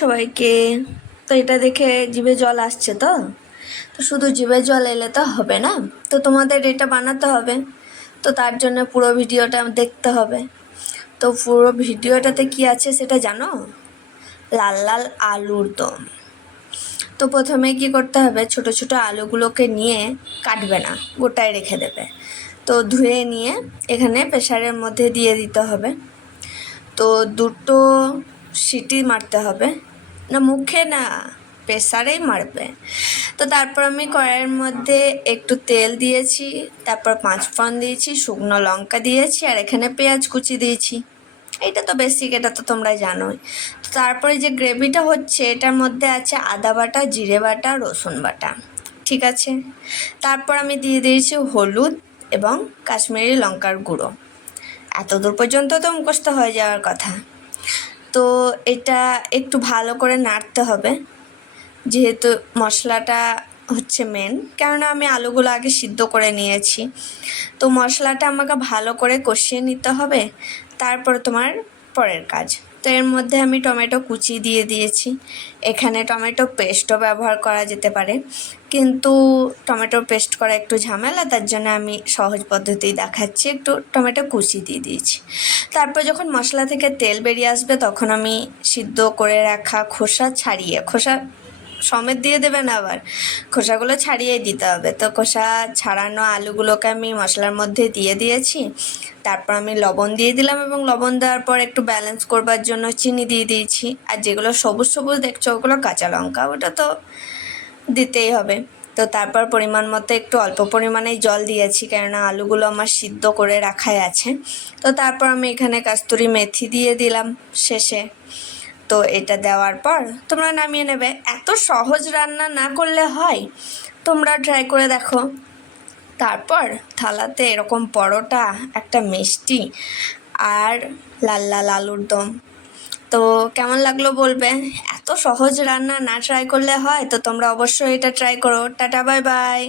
সবাইকে। তো এটা দেখে জিভে জল আসছে তো তো শুধু জিভে জল এলে তো হবে না, তো তোমাদের এটা বানাতে হবে। তো তার জন্য পুরো ভিডিওটা দেখতে হবে। তো পুরো ভিডিওটাতে কি আছে সেটা জানো? লাল লাল আলুর দম। তো প্রথমে কি করতে হবে, ছোট ছোট আলুগুলোকে নিয়ে কাটবে না, গোটায় রেখে দেবে। তো ধুয়ে নিয়ে এখানে প্রেসারের মধ্যে দিয়ে দিতে হবে। তো দুটো সিটি মারতে হবে, না মুখে না, প্রেসারেই মারবে। তো তারপর আমি কড়াইয়ের মধ্যে একটু তেল দিয়েছি, তারপর 5 ফোড়ন দিয়েছি, শুকনো লঙ্কা দিয়েছি, আর এখানে পেঁয়াজ কুচি দিয়েছি। এটা তো বেসিক, এটা তো তোমরা জানোই। তো তারপরে যে গ্রেভিটা হচ্ছে এটার মধ্যে আছে আদা বাটা, জিরে বাটা, রসুন বাটা, ঠিক আছে। তারপর আমি দিয়ে দিয়েছি হলুদ এবং কাশ্মীরি লঙ্কার গুঁড়ো। এতদূর পর্যন্ত তো মুখস্থ হয়ে যাওয়ার কথা। তো এটা একটু ভালো করে নাড়তে হবে, যেহেতু মশলাটা হচ্ছে মেন, কেননা আমি আলুগুলো আগে সিদ্ধ করে নিয়েছি। তো মশলাটা আমাকে ভালো করে কষিয়ে নিতে হবে, তারপর তোমার পরের কাজ। তো এর মধ্যে আমি টমেটো কুচি দিয়ে দিয়েছি। এখানে টমেটো পেস্টও ব্যবহার করা যেতে পারে, কিন্তু টমেটো পেস্ট করা একটু ঝামেলা, তার জন্য আমি সহজ পদ্ধতিই দেখাচ্ছি, একটু টমেটো কুচি দিয়ে দিয়েছি। তারপর যখন মশলা থেকে তেল বেরিয়ে আসবে তখন আমি সিদ্ধ করে রাখা খোসা ছাড়িয়ে, খোসা সমেত দিয়ে দেবেন, আবার খোসাগুলো ছাড়িয়েই দিতে হবে। তো খোসা ছাড়ানো আলুগুলোকে আমি মশলার মধ্যে দিয়ে দিয়েছি। তারপর আমি লবণ দিয়ে দিলাম, এবং লবণ দেওয়ার পর একটু ব্যালেন্স করবার জন্য চিনি দিয়ে দিয়েছি। আর যেগুলো সবুজ সবুজ দেখছো ওগুলো কাঁচা লঙ্কা, ওটা তো দিতেই হবে। তো তারপর পরিমাণ মতো একটু অল্প পরিমাণেই জল দিয়েছি, কেননা আলুগুলো আমার সিদ্ধ করে রাখাই আছে। তো তারপর আমি এখানে কাস্তুরি মেথি দিয়ে দিলাম শেষে। তো এটা দেওয়ার পর তোমরা নামিয়ে নেবে। এত সহজ রান্না না করলে হয়, তোমরা ট্রাই করে দেখো। তারপর থালাতে এরকম পরোটা, একটা মিষ্টি, আর লাল লাল আলুর দম। তো কেমন লাগলো বলবে। এত সহজ রান্না না ট্রাই করলে হয়, তো তোমরা অবশ্যই এটা ট্রাই করো। Tata, bye bye.